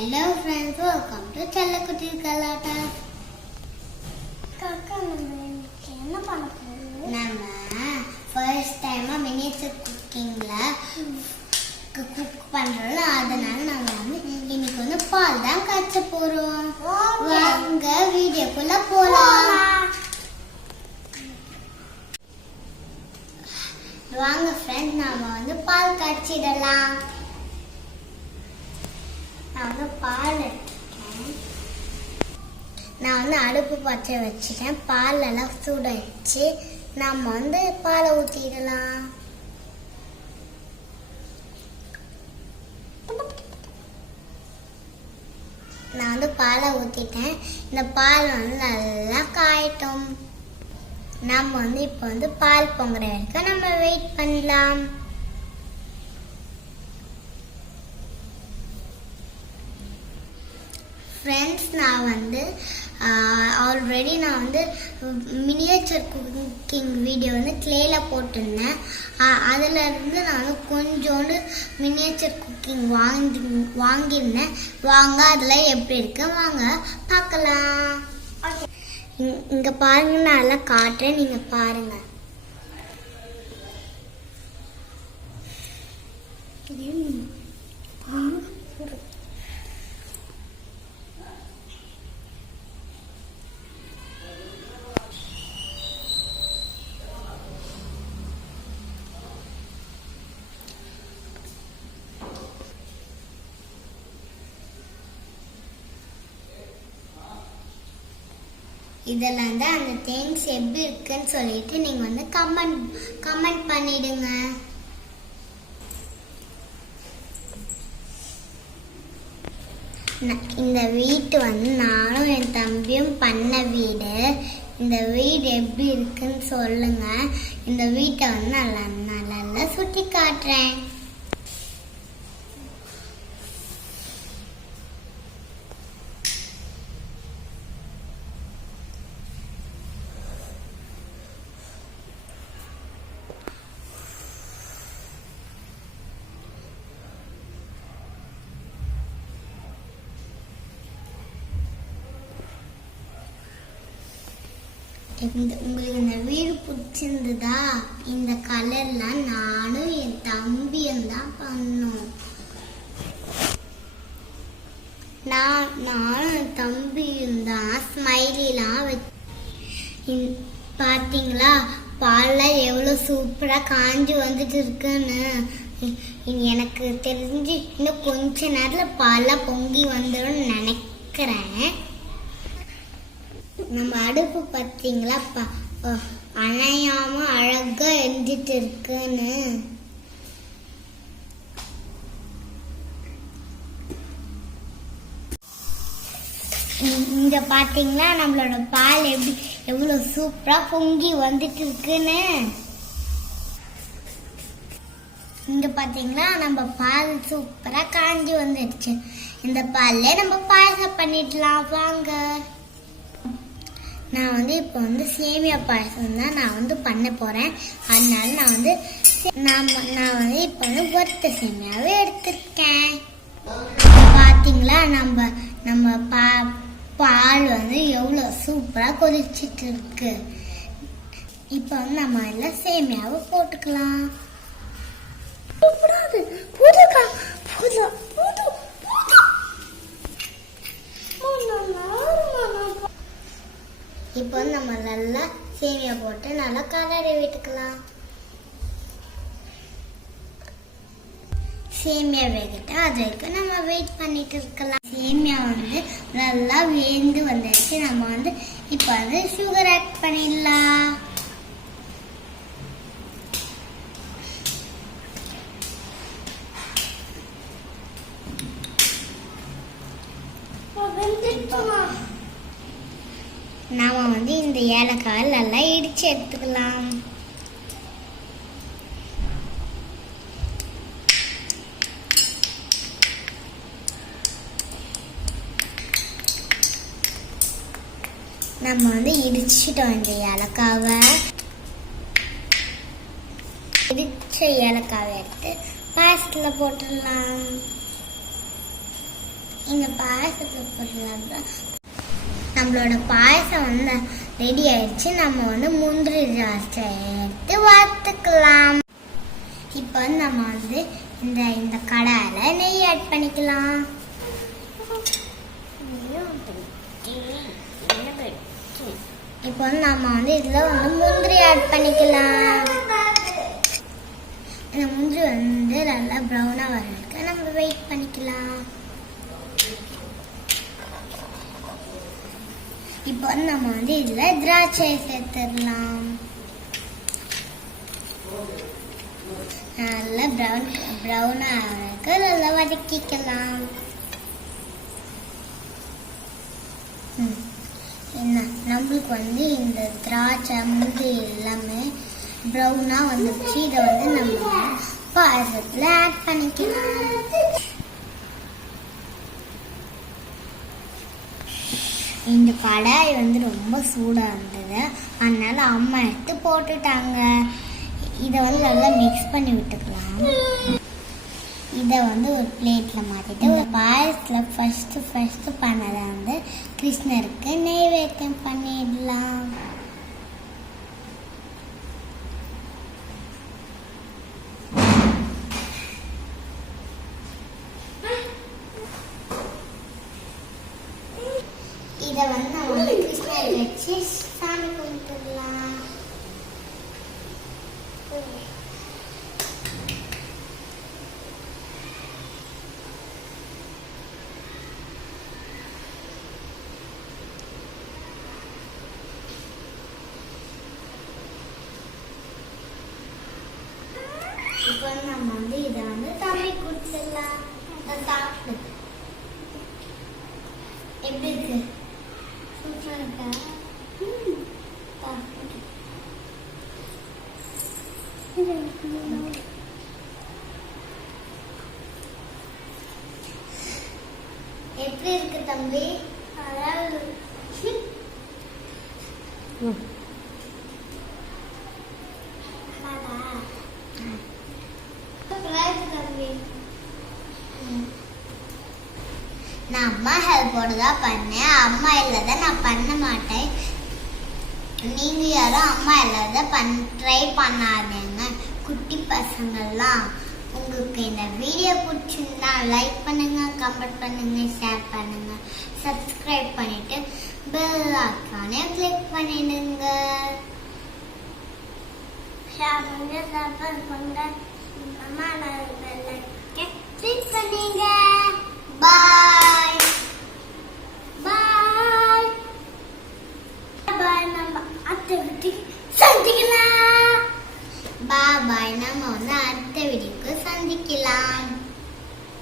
Hello friends, welcome to Chella Kutties Galattas. என்ன பண்ண போறோம்? நம்ம first time miniature cookingல cook பண்றோம்ல, அதனால நாம இன்னைக்கு வந்து பால் தான் காய்ச்ச போறோம். வாங்க வீடியோக்குள்ள போலாம். வாங்க friends, நாம வந்து பால் காய்ச்சிடலாம். நான் வந்து அடுப்பு பற்ற வச்சுட்டேன். பால் எல்லாம் சூடாயிடுச்சு. நம்ம வந்து பாலை ஊற்றிடலாம். நான் வந்து பாலை ஊற்றிட்டேன். இந்த பால் வந்து நல்லா காயட்டும். நம்ம வந்து இப்போ வந்து பால் பொங்குற வரைக்கும் நம்ம வெயிட் பண்ணலாம். ஃப்ரெண்ட்ஸ், நான் வந்து ஆல்ரெடி நான் வந்து மினியேச்சர் குக்கிங் வீடியோ வந்து கிளேயில் போட்டிருந்தேன். அதிலிருந்து நான் வந்து கொஞ்சோண்டு மினியேச்சர் குக்கிங் வாங்கியிருந்தேன். வாங்க அதில் எப்படி இருக்கு வாங்க பார்க்கலாம். இங்கே பாருங்க, நான் எல்லாம் காட்டுறேன், நீங்கள் பாருங்க. இதெல்லாம் தான் அந்த தேங்க்ஸ் எப்படி இருக்குன்னு சொல்லிட்டு நீங்க வந்து கமெண்ட் பண்ணிடுங்க. இந்த வீட்டு வந்து நானும் என் தம்பியும் பண்ண வீடு. இந்த வீடு எப்படி இருக்குன்னு சொல்லுங்க. இந்த வீட்டை வந்து நல்லா சுற்றி காட்டுறேன். உங்களுக்கு இந்த வீடு பிடிச்சிருந்ததா? இந்த கலர்லாம் நானும் என் தம்பியும் தான் பண்ணோம். நானும் என் தம்பியும் தான் ஸ்மைலிலாம் பார்த்தீங்களா? பால்லாம் எவ்வளோ சூப்பராக காஞ்சி வந்துட்டு இருக்குன்னு. எனக்கு தெரிஞ்சு இன்னும் கொஞ்ச நேரத்தில் பால்லாம் பொங்கி வந்துடும் நினைக்கிறேன். நம்ம அடுப்பு பார்த்தீங்களா அணையாம அழகா எரிஞ்சிட்டு இருக்குன்னு. இங்க பாத்தீங்களா நம்மளோட பால் எவ்வளவு சூப்பரா பொங்கி வந்துட்டு இருக்குன்னு. இங்க பாத்தீங்களா நம்ம பால் சூப்பரா காஞ்சி வந்துடுச்சு. இந்த பால்ல நம்ம பாயசம் பண்ணிடலாம் வாங்க. நான் வந்து இப்போ வந்து சேமியா பாயசம் தான் நான் வந்து பண்ண போகிறேன். அதனால நான் வந்து இப்போ வந்து வறுத்த சேமியாவே எடுத்துருக்கேன். பார்த்தீங்களா நம்ம பால் வந்து எவ்வளோ சூப்பராக கொதிச்சிட்டு இருக்கு. இப்போ வந்து நம்ம எல்லாம் சேமியாவை போட்டுக்கலாம். இப்போ வந்து நம்ம நல்லா சேமியா போட்டு நல்லா கலரி விட்டுக்கலாம். சேமியா வேகிட்டு அது வரைக்கும் நம்ம வெயிட் பண்ணிட்டு இருக்கலாம். சேமியா வந்து நல்லா வேந்து வந்துடுச்சு. நம்ம வந்து இப்போ வந்து சுகர் ஆட் பண்ணிடலாம். நாம வந்து இந்த ஏலக்காய் நல்லா இடிச்சு எடுத்துக்கலாம். நம்ம வந்து இடிச்சிட்டோம். இந்த ஏலக்காவை இடிச்ச ஏலக்காவை எடுத்து பாயசத்துல போட்டுடலாம். இங்க பாயசத்தை போடலாம். நம்மளோட பாயசம் வந்து ரெடி ஆயிடுச்சு. நம்ம வந்து முந்திரி திராட்சை எடுத்து வறுத்துக்கலாம். இப்போ வந்து நம்ம வந்து இந்த கடாயில நெய் ஆட் பண்ணிக்கலாம். இப்போ வந்து நம்ம வந்து இதுல வந்து முந்திரி ஆட் பண்ணிக்கலாம். இந்த முந்திரி வந்து நல்லா ப்ரௌனா வர்றதுக்கு நம்ம வெயிட் பண்ணிக்கலாம். இப்போ வந்து நம்ம வந்து இதுல திராட்சையை சேர்த்துடலாம். நல்லா ப்ரௌனா வர்றதுக்கு நல்லா வதக்கிக்கலாம். என்ன நம்மளுக்கு வந்து இந்த திராட்சை முந்திரி எல்லாமே ப்ரௌனா வந்துருச்சு. இதை வந்து நம்ம பாயசத்துல ஆட் பண்ணிக்கலாம். இந்த கடாய் வந்து ரொம்ப சூடா இருந்தது, அதனால அம்மா எடுத்து போட்டுட்டாங்க. இதை வந்து நல்லா மிக்ஸ் பண்ணி விட்டுக்கலாம். இதை வந்து ஒரு பிளேட்ல மாத்திட்டு ஒரு பாயசத்துல ஃபர்ஸ்ட் பண்ணதை வந்து கிருஷ்ணருக்கு நெய்வேத்தியம் பண்ணிடலாம். இதை வந்து நம்ம வந்து கிருஷ்ணர் வச்சு சாமி கும்பிட்டுடலாம். இப்போ நம்ம வந்து இதை வந்து தம்பி குடிச்சிடலாம். சாப்பிடு. எப்படி இருக்கு? சூப்பரா இருக்கா? எப்படி இருக்கு தம்பி? அதாவது நான் அம்மா ஹெல்ப்போட தான் பண்ணேன். அம்மா இல்லாத நான் பண்ண மாட்டேன். நீங்க யாரும் அம்மா இல்லாத ட்ரை பண்ணாதீங்க. குட்டி பசங்கள்லாம். உங்களுக்கு இந்த வீடியோ பிடிச்சிருந்தா லைக் பண்ணுங்க, கமெண்ட் பண்ணுங்க, ஷேர் பண்ணுங்க, சப்ஸ்கிரைப் பண்ணிட்டு பெல் ஐகானை கிளிக் பண்ணிடுங்க. ஷேர் பண்ணுங்க, சப்ஸ்கிரைப் பண்ணுங்க, அம்மா கிளிக் பண்ணுங்க. பாய் பாய் பாய். நம்ம அடுத்த வீடியோக்கு சந்திக்கலாம். பாய் நம்ம வந்து அடுத்த வீடியோக்கு சந்திக்கலாம்.